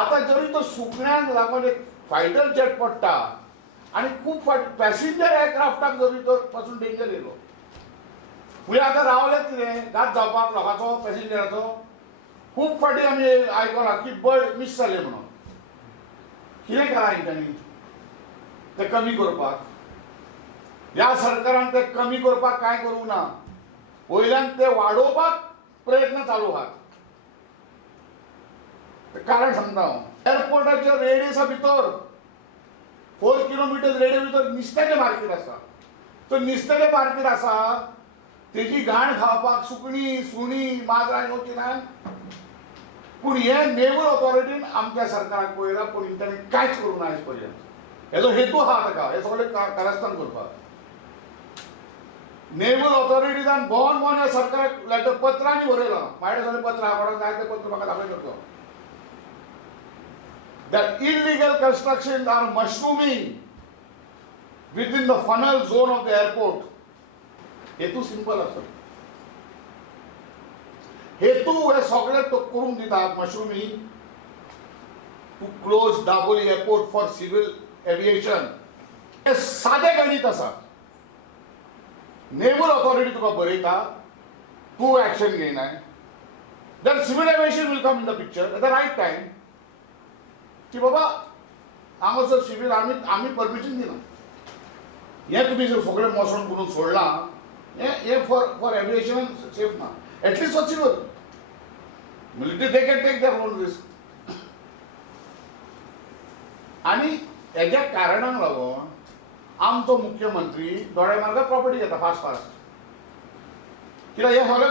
आता जरी तो सुकण्याक लागून एक फायटर जेट पडटा आणि खूप फाटी पॅसेंजर एअरक्राफ्टाक जरी तर पासून डेंजर येयलो. फुडें आतां रावलेत कितें घात जावपाक लोकांचो पॅसेंजराचो. खूब फाटी आमी आयकलां की बर्ड मिस जाले म्हणून. कितें केलां हेंच्यांनी ते कमी करपाक? ह्या सरकारान ते कमी करपाक कांय करूंक ना. वयल्यान ते वाडोवपाक प्रयत्न चालू आहात. कारण सांगता हांव, एअरपोर्टाच्या रेडियसा भितर 4 किलोमिटर रेडियस भितर नुस्त्याचें मार्केट आसा. तो नुस्त्याचें मार्केट आसा तेजी घाण खावपाक सुकणीं सुणीं माजरां येवची ना. पूण हे नेवल ऑथॉरिटीन आमच्या सरकाराक पळयला पूण ताणें कांयच करूंक ना आयज पर्यंत. हेजो हेतू आहा ताका हे सगळें कारस्थान करपाक. नेवल ऑथॉरिटीजान भोवन भोवन ह्या सरकाराक लेटर पत्रांनी बरयलां. म्हाजे सगळें पत्र आहा, कोणाक जाय तें पत्र म्हाका दाखय करचो. That illegal constructions are mushrooming within the funnel zone of the airport. हेतू सिंपल आसा. हेतू हे सगळे तो करूंक दितात mushrooming to close Dabolim airport for civil aviation. हे सादे गणित आसा. नेवल ऑथॉरिटी तुका बरयता, तूं एक्शन घेयनाय, then civil aviation will come in the picture at the right time. की बाबा हांगासर सिव्हिल आमी परमिशन दिना. हे तुमी जर सगळें मोसण करून सोडलां हे फॉर एव्हिएशन सेफ ना. At least for civil military they can take their own risk. आनी हेज्या कारणाक लागून आमचो मुख्यमंत्री दोळे मार्गार प्रॉपर्टी घेता फास्ट फास्ट. कित्याक हे सगळें